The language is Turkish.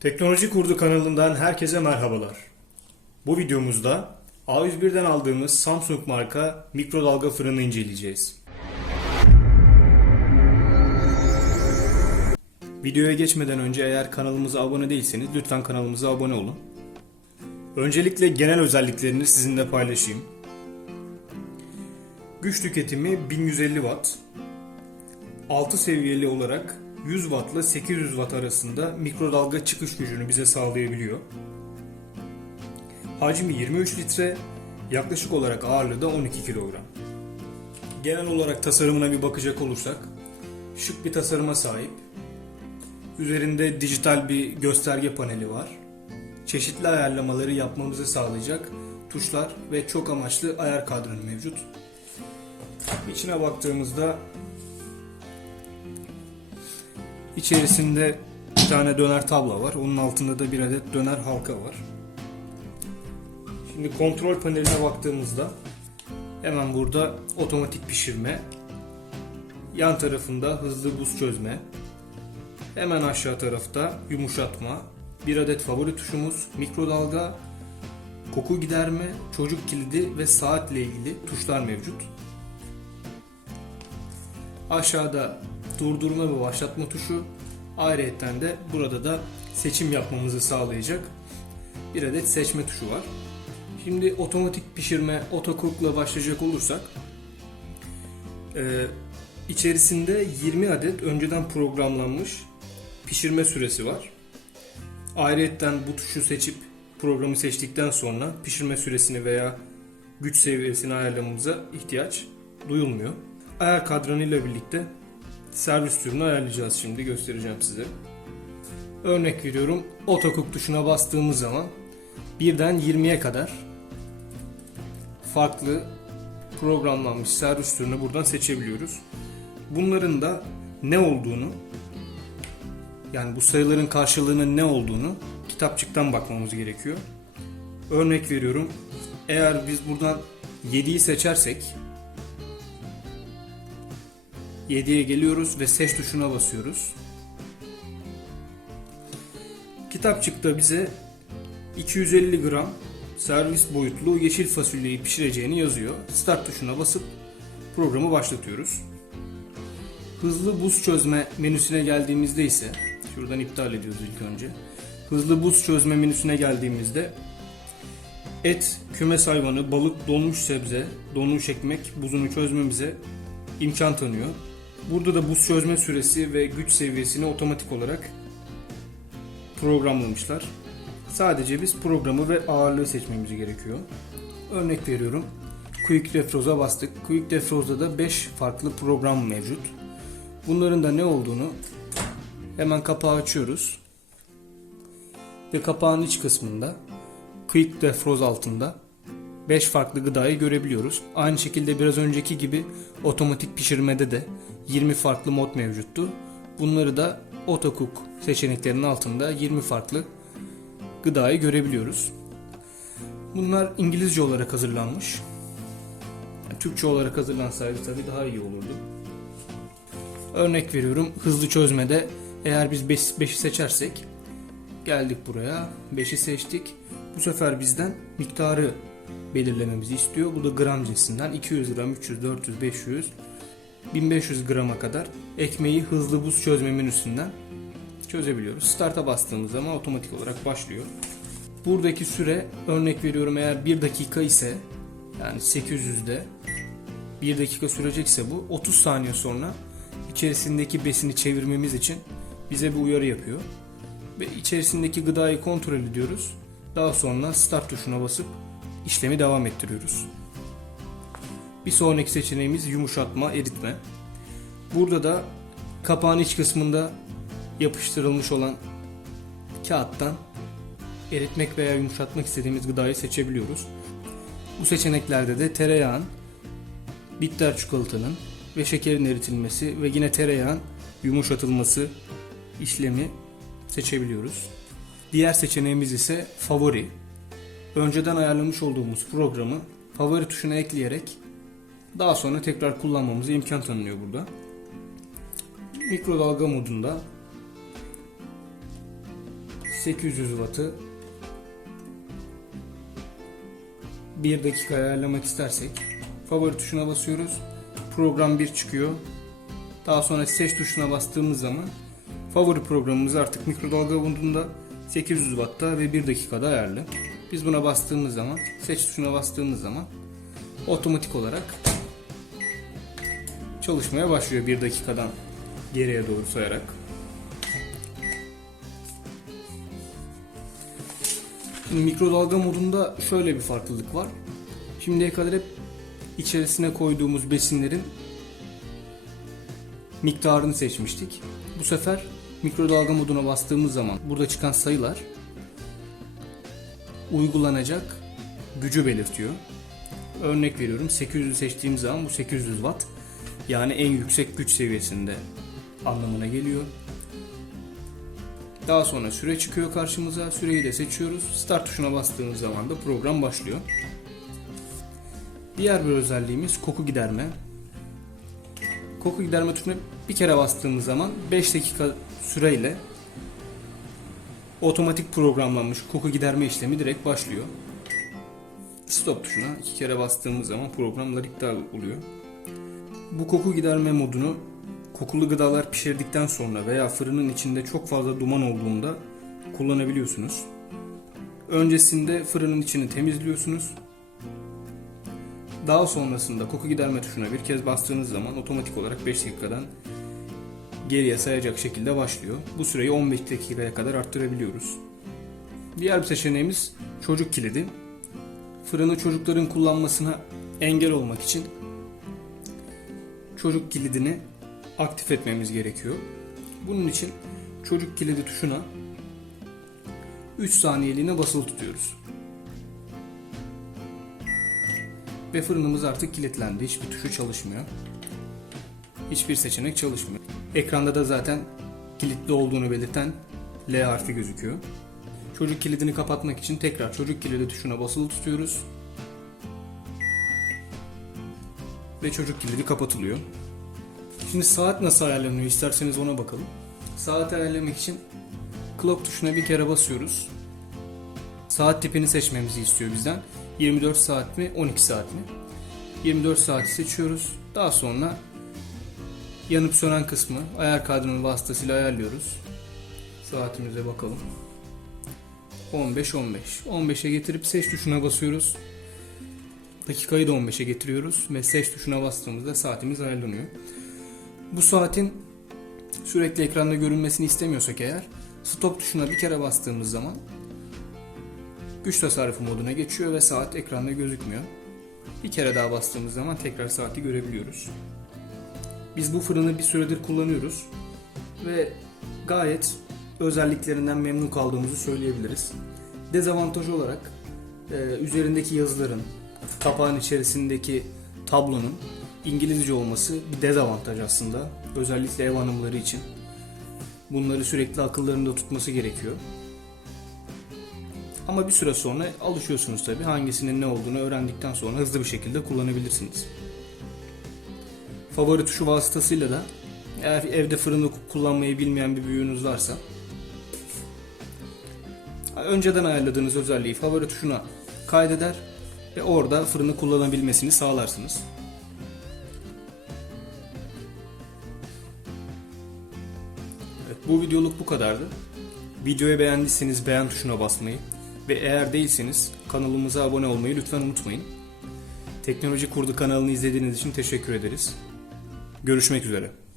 Teknoloji Kurdu kanalından herkese merhabalar. Bu videomuzda A101'den aldığımız Samsung marka mikrodalga fırını inceleyeceğiz. Videoya geçmeden önce eğer kanalımıza abone değilseniz lütfen kanalımıza abone olun. Öncelikle genel özelliklerini sizinle paylaşayım. Güç tüketimi 1150 Watt. 6 seviyeli olarak 100 Watt ile 800 Watt arasında mikrodalga çıkış gücünü bize sağlayabiliyor. Hacmi 23 litre, yaklaşık olarak ağırlığı da 12 kilogram. Genel olarak tasarımına bir bakacak olursak, şık bir tasarıma sahip. Üzerinde dijital bir gösterge paneli var. Çeşitli ayarlamaları yapmamızı sağlayacak tuşlar ve çok amaçlı ayar kadranı mevcut. İçine baktığımızda İçerisinde bir tane döner tabla var. Onun altında da bir adet döner halka var. Şimdi kontrol paneline baktığımızda hemen burada otomatik pişirme, yan tarafında hızlı buz çözme, hemen aşağı tarafta yumuşatma, bir adet favori tuşumuz, mikrodalga, koku giderme, çocuk kilidi ve saatle ilgili tuşlar mevcut. Aşağıda durdurma ve başlatma tuşu. Ayrıca de burada da seçim yapmamızı sağlayacak bir adet seçme tuşu var. Şimdi otomatik pişirme otocook'la başlayacak olursak e, içerisinde 20 adet önceden programlanmış pişirme süresi var. Ayrıca bu tuşu seçip programı seçtikten sonra pişirme süresini veya güç seviyesini ayarlamamıza ihtiyaç duyulmuyor. Ayar kadranıyla birlikte servis türünü ayarlayacağız şimdi göstereceğim size. Örnek veriyorum otocook tuşuna bastığımız zaman birden 20'ye kadar farklı programlanmış servis türünü buradan seçebiliyoruz. Bunların da ne olduğunu yani bu sayıların karşılığının ne olduğunu kitapçıktan bakmamız gerekiyor. Örnek veriyorum eğer biz buradan 7'yi seçersek 7'ye geliyoruz ve seç tuşuna basıyoruz. Kitapçıkta bize 250 gram servis boyutlu yeşil fasulyeyi pişireceğini yazıyor. Start tuşuna basıp programı başlatıyoruz. Hızlı buz çözme menüsüne geldiğimizde ise şuradan iptal ediyoruz ilk önce. Hızlı buz çözme menüsüne geldiğimizde et, kümes hayvanı, balık, donmuş sebze, donmuş ekmek buzunu çözmemize imkan tanıyor. Burada da buz çözme süresi ve güç seviyesini otomatik olarak programlamışlar. Sadece biz programı ve ağırlığı seçmemiz gerekiyor. Örnek veriyorum. Quick Defroze'a bastık. Quick Defroze'da da 5 farklı program mevcut. Bunların da ne olduğunu hemen kapağı açıyoruz. Ve kapağın iç kısmında Quick Defroze altında 5 farklı gıdayı görebiliyoruz. Aynı şekilde biraz önceki gibi otomatik pişirmede de 20 farklı mod mevcuttu. Bunları da Autocook seçeneklerinin altında 20 farklı gıdayı görebiliyoruz. Bunlar İngilizce olarak hazırlanmış. Türkçe olarak hazırlansaydı tabii daha iyi olurdu. Örnek veriyorum hızlı çözmede eğer biz 5'i seçersek geldik buraya 5'i seçtik. Bu sefer bizden miktarı belirlememizi istiyor. Bu da gram cinsinden 200 gram, 300, 400, 500, 1500 grama kadar ekmeği hızlı buz çözme menüsünden çözebiliyoruz. Start'a bastığımız zaman otomatik olarak başlıyor. Buradaki süre örnek veriyorum eğer 1 dakika ise yani 800'de 1 dakika sürecekse bu 30 saniye sonra içerisindeki besini çevirmemiz için bize bir uyarı yapıyor. Ve içerisindeki gıdayı kontrol ediyoruz. Daha sonra start tuşuna basıp işlemi devam ettiriyoruz. Bir sonraki seçeneğimiz yumuşatma, eritme. Burada da kapağın iç kısmında yapıştırılmış olan kağıttan eritmek veya yumuşatmak istediğimiz gıdayı seçebiliyoruz. Bu seçeneklerde de tereyağın, bitter çikolatanın ve şekerin eritilmesi ve yine tereyağın yumuşatılması işlemi seçebiliyoruz. Diğer seçeneğimiz ise favori. Önceden ayarlamış olduğumuz programı favori tuşuna ekleyerek daha sonra tekrar kullanmamıza imkan tanınıyor burada. Mikrodalga modunda 800 wattı 1 dakika ayarlamak istersek favori tuşuna basıyoruz. Program 1 çıkıyor. Daha sonra seç tuşuna bastığımız zaman favori programımız artık mikrodalga modunda 800 Watt'ta ve 1 dakikada ayarlı. Biz buna bastığımız zaman, seç tuşuna bastığımız zaman otomatik olarak çalışmaya başlıyor 1 dakikadan geriye doğru sayarak. Şimdi mikrodalga modunda şöyle bir farklılık var. Şimdiye kadar hep içerisine koyduğumuz besinlerin miktarını seçmiştik. Bu sefer mikrodalga moduna bastığımız zaman burada çıkan sayılar uygulanacak gücü belirtiyor. Örnek veriyorum 800'ü seçtiğim zaman bu 800 watt yani en yüksek güç seviyesinde anlamına geliyor. Daha sonra süre çıkıyor karşımıza. Süreyi de seçiyoruz. Start tuşuna bastığımız zaman da program başlıyor. Diğer bir özelliğimiz koku giderme. Koku giderme tuşuna bir kere bastığımız zaman 5 dakika süreyle otomatik programlanmış koku giderme işlemi direkt başlıyor. Stop tuşuna iki kere bastığımız zaman programlar iptal oluyor. Bu koku giderme modunu kokulu gıdalar pişirdikten sonra veya fırının içinde çok fazla duman olduğunda kullanabiliyorsunuz. Öncesinde fırının içini temizliyorsunuz. Daha sonrasında koku giderme tuşuna bir kez bastığınız zaman otomatik olarak 5 dakikadan geriye sayacak şekilde başlıyor. Bu süreyi 15 dakikaya kadar arttırabiliyoruz. Diğer bir seçeneğimiz çocuk kilidi. Fırını çocukların kullanmasına engel olmak için çocuk kilidini aktif etmemiz gerekiyor. Bunun için çocuk kilidi tuşuna 3 saniyeliğine basılı tutuyoruz. Ve fırınımız artık kilitlendi. Hiçbir tuşu çalışmıyor. Hiçbir seçenek çalışmıyor. Ekranda da zaten kilitli olduğunu belirten L harfi gözüküyor. Çocuk kilidini kapatmak için tekrar çocuk kilidi tuşuna basılı tutuyoruz. Ve çocuk kilidi kapatılıyor. Şimdi saat nasıl ayarlanıyor isterseniz ona bakalım. Saat ayarlamak için clock tuşuna bir kere basıyoruz. Saat tipini seçmemizi istiyor bizden. 24 saat mi 12 saat mi? 24 saati seçiyoruz. Daha sonra yanıp sönen kısmı ayar kadranın vasıtasıyla ayarlıyoruz. Saatimize bakalım. 15 15. 15'e getirip seç tuşuna basıyoruz. Dakikayı da 15'e getiriyoruz ve seç tuşuna bastığımızda saatimiz ayarlanıyor. Bu saatin sürekli ekranda görünmesini istemiyorsak eğer stop tuşuna bir kere bastığımız zaman güç tasarrufu moduna geçiyor ve saat ekranda gözükmüyor. Bir kere daha bastığımız zaman tekrar saati görebiliyoruz. Biz bu fırını bir süredir kullanıyoruz ve gayet özelliklerinden memnun kaldığımızı söyleyebiliriz. Dezavantaj olarak e, üzerindeki yazıların, kapağın içerisindeki tablonun İngilizce olması bir dezavantaj aslında. Özellikle ev hanımları için. Bunları sürekli akıllarında tutması gerekiyor. Ama bir süre sonra alışıyorsunuz tabi. Hangisinin ne olduğunu öğrendikten sonra hızlı bir şekilde kullanabilirsiniz. Favori tuşu vasıtasıyla da eğer evde fırını kullanmayı bilmeyen bir büyüğünüz varsa önceden ayarladığınız özelliği favori tuşuna kaydeder ve orada fırını kullanabilmesini sağlarsınız. Evet, bu videoluk bu kadardı. Videoyu beğendiyseniz beğen tuşuna basmayı ve eğer değilseniz kanalımıza abone olmayı lütfen unutmayın. Teknoloji Kurdu kanalını izlediğiniz için teşekkür ederiz. Görüşmek üzere.